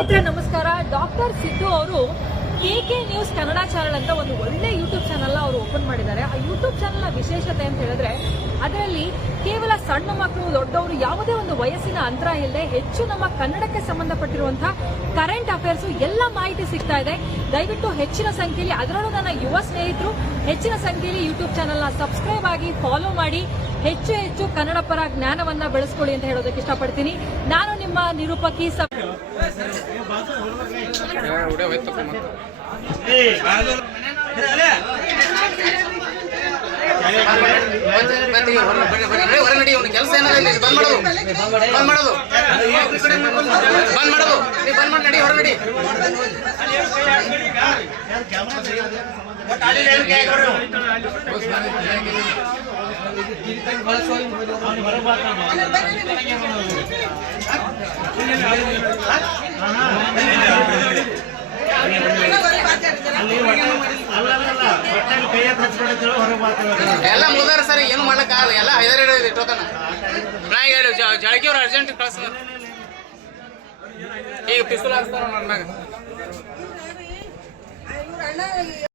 ನಮಸ್ಕಾರ. ಡಾಕ್ಟರ್ ಸಿದ್ದು ಅವರು KK news Kannada channel ಅಂತ ಒಂದು ಒಳ್ಳೆ ಯೂಟ್ಯೂಬ್ ಚಾನೆಲ್ ಅವರು ಓಪನ್ ಮಾಡಿದ್ದಾರೆ. ಆ ಯೂಟ್ಯೂಬ್ ಚಾನೆಲ್ ವಿಶೇಷತೆ ಅಂತ ಹೇಳಿದ್ರೆ ಅದರಲ್ಲಿ ಕೇವಲ ಸಣ್ಣ ಮಕ್ಕಳು ದೊಡ್ಡವರು ಯಾವುದೇ ಒಂದು ವಯಸ್ಸಿನ ಅಂತರ ಇಲ್ಲದೆ ಹೆಚ್ಚು ನಮ್ಮ ಕನ್ನಡಕ್ಕೆ ಸಂಬಂಧಪಟ್ಟಿರುವಂತಹ ಕರೆಂಟ್ ಅಫೇರ್ಸ್ ಎಲ್ಲ ಮಾಹಿತಿ ಸಿಗ್ತಾ ಇದೆ. ದಯವಿಟ್ಟು ಹೆಚ್ಚಿನ ಸಂಖ್ಯೆಯಲ್ಲಿ, ಅದರಲ್ಲೂ ನನ್ನ ಯುವ ಸ್ನೇಹಿತರು ಹೆಚ್ಚಿನ ಸಂಖ್ಯೆಯಲ್ಲಿ ಯೂಟ್ಯೂಬ್ ಚಾನೆಲ್ ನ ಸಬ್ಸ್ಕ್ರೈಬ್ ಆಗಿ ಫಾಲೋ ಮಾಡಿ ಹೆಚ್ಚು ಕನ್ನಡ ಪರ ಜ್ಞಾನವನ್ನ ಬೆಳೆಸ್ಕೊಳ್ಳಿ ಅಂತ ಹೇಳೋದಕ್ಕೆ ಇಷ್ಟಪಡ್ತೀನಿ. ನಾನು ನಿಮ್ಮ ನಿರೂಪಕಿ ಕೆಲಸ ಏನಾಗಿದೆ ಬಂದ್ ಮಾಡೋದು ನಡಿ ಹೊರ ನಡಿ. ಎಲ್ಲ ಮುದಾರ ಸರಿ ಏನು ಮಾಡ್ಲಕ್ಕಾಗಲ್ಲ. ಎಲ್ಲ ಹೈದರಾಬಾದ್ ಟೋಕನ್ ನಾ ಹೇಳಿ ಜಳಕಿ ಅವ್ರು ಅರ್ಜೆಂಟ್ ಕಳ್ಸ. ಈಗ ಪಿಸ್ತೂಲ್ ಹಾಕ್ತಾರ ನನ್ನ ಮ್ಯಾಗ.